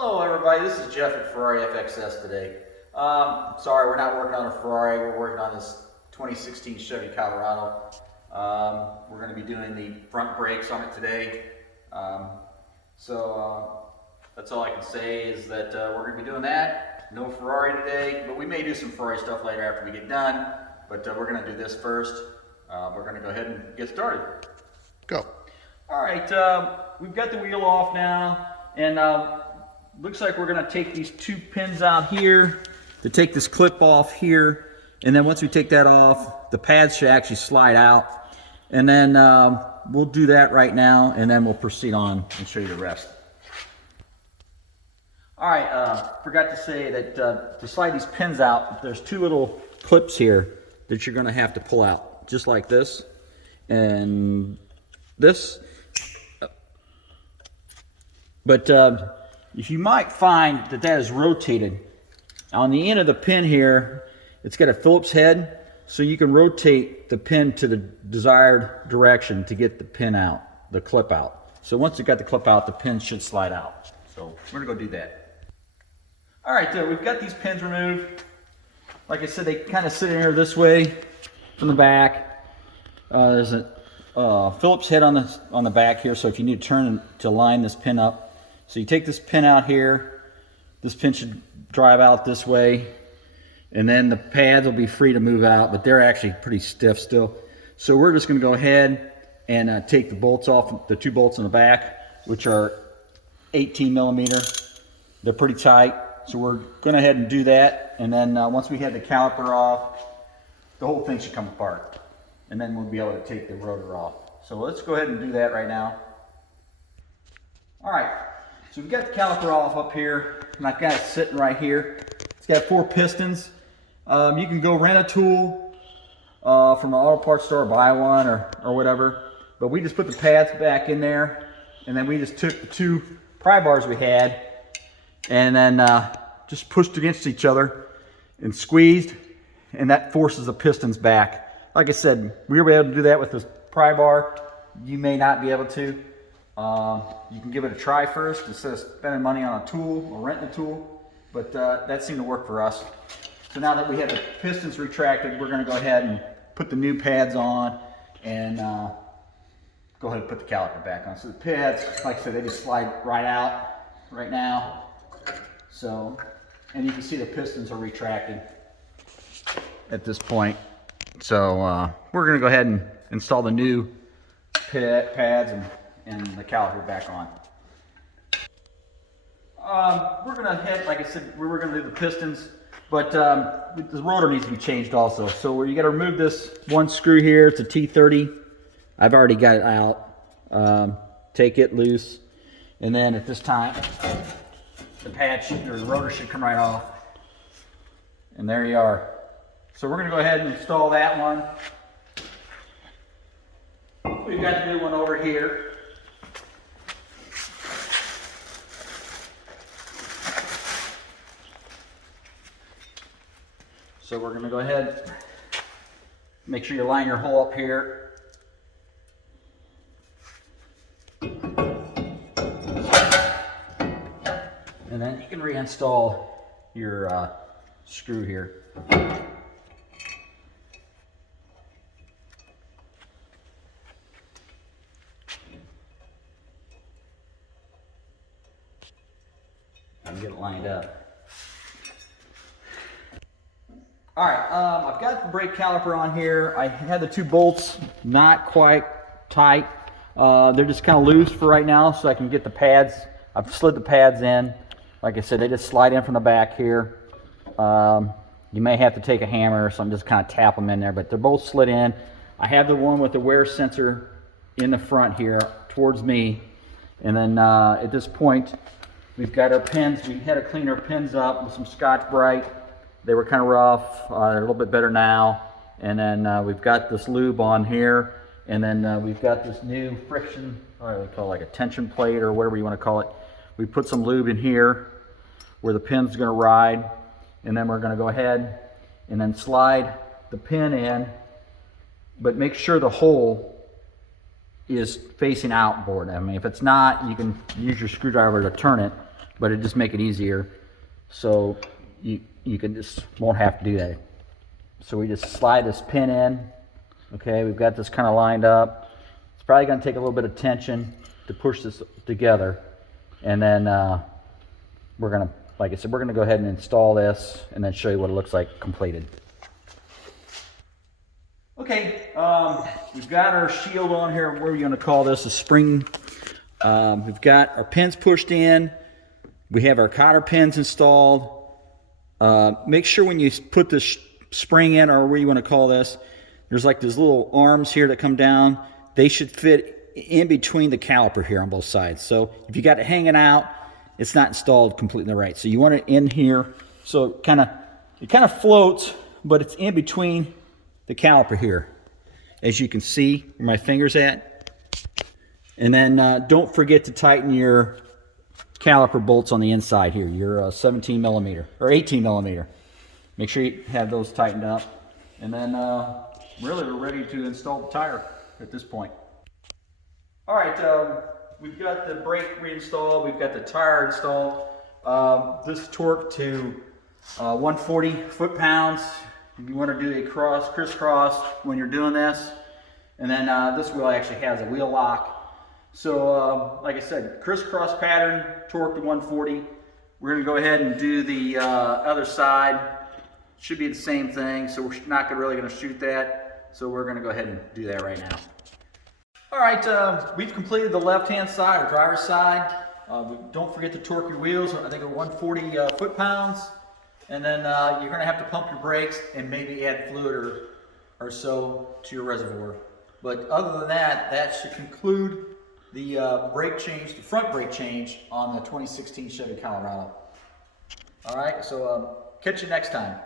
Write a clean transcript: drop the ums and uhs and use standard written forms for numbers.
Hello everybody, this is Jeff at Ferrari FXS today. Sorry, we're not working on a Ferrari, we're working on this 2016 Chevy Colorado. We're going to be doing the front brakes on it today. That's all I can say is that we're going to be doing that. No Ferrari today, but we may do some Ferrari stuff later after we get done. But we're going to do this first. We're going to go ahead and get started. Go. Alright, we've got the wheel off now, and looks like we're going to take these two pins out here to take this clip off here, and then once we take that off, the pads should actually slide out, and then we'll do that right now, and then we'll proceed on and show you the rest. Alright, forgot to say that to slide these pins out, there's two little clips here that you're going to have to pull out, just like this, and this. But if you might find that that is rotated, on the end of the pin here, it's got a Phillips head, so you can rotate the pin to the desired direction to get the pin out, the clip out. So once you got the clip out, the pin should slide out. So we're gonna go do that. All right, we've got these pins removed. Like I said, they kind of sit in here this way from the back. There's a Phillips head on the back here, so if you need to turn to line this pin up. So you take this pin out here, this pin should drive out this way, and then the pads will be free to move out, but they're actually pretty stiff still. So we're just going to go ahead and take the bolts off, the two bolts in the back, which are 18 millimeter. They're pretty tight, so we're going to head and do that, and then once we have the caliper off, the whole thing should come apart, and then we'll be able to take the rotor off. So let's go ahead and do that right now. All right. So we've got the caliper off up here, and I've got it sitting right here. It's got 4 pistons. You can go rent a tool from an auto parts store, buy one or whatever. But we just put the pads back in there, and then we just took the 2 pry bars we had, and then just pushed against each other and squeezed, and that forces the pistons back. Like I said, we were able to do that with this pry bar. You may not be able to. You can give it a try first instead of spending money on a tool or renting a tool, but that seemed to work for us. So now that we have the pistons retracted, we're going to go ahead and put the new pads on and go ahead and put the caliper back on. So the pads, like I said, they just slide right out right now. So, and you can see the pistons are retracted at this point. So we're going to go ahead and install the new pads and the caliper back on. We're going to head, like I said, we were going to do the pistons, but the rotor needs to be changed also. So you got to remove this one screw here. It's a T30. I've already got it out. Take it loose, and then at this time, the the rotor should come right off. And there you are. So we're going to go ahead and install that one. We've got the new one over here. So we're going to go ahead, make sure you line your hole up here. And then you can reinstall your screw here. And get it lined up. All right, I've got the brake caliper on here. I had the 2 bolts not quite tight. They're just kind of loose for right now, so I can get the pads. I've slid the pads in. Like I said, they just slide in from the back here. You may have to take a hammer or something, just kind of tap them in there, but they're both slid in. I have the one with the wear sensor in the front here towards me. And then at this point, we've got our pins. We had to clean our pins up with some Scotch-Brite. They were kind of rough, they're a little bit better now. And then we've got this lube on here. And then we've got this new friction, what do we call it, like a tension plate or whatever you want to call it. We put some lube in here where the pin's going to ride. And then we're going to go ahead and then slide the pin in. But make sure the hole is facing outboard. I mean, if it's not, you can use your screwdriver to turn it. but it just make it easier. So you can just won't have to do that. So we just slide this pin in. Okay, we've got this kind of lined up. It's probably going to take a little bit of tension to push this together. And then we're going to, like I said, we're going to go ahead and install this and then show you what it looks like completed. Okay, we've got our shield on here. What are we going to call this? A spring. We've got our pins pushed in. We have our cotter pins installed. Make sure when you put the spring in, or what you want to call this, there's like these little arms here that come down. They should fit in between the caliper here on both sides. So if you got it hanging out, it's not installed completely right. So you want it in here. So it kind of floats, but it's in between the caliper here, as you can see where my finger's at. And then don't forget to tighten your caliper bolts on the inside here, your 17 millimeter or 18 millimeter. Make sure you have those tightened up. And then really we're ready to install the tire at this point. All right, we've got the brake reinstalled, we've got the tire installed. This torque to 140 foot-pounds. You want to do a crisscross when you're doing this. And then this wheel actually has a wheel lock. So like I said, crisscross pattern, torque to 140. We're going to go ahead and do the other side. Should be the same thing, so we're not really going to shoot that. So we're going to go ahead and do that right now. All right, we've completed the left-hand side, or driver's side. Don't forget to torque your wheels. I think they're 140 foot-pounds. And then you're going to have to pump your brakes and maybe add fluid or so to your reservoir. But other than that, that should conclude the brake change, the front brake change on the 2016 Chevy Colorado. All right, so catch you next time.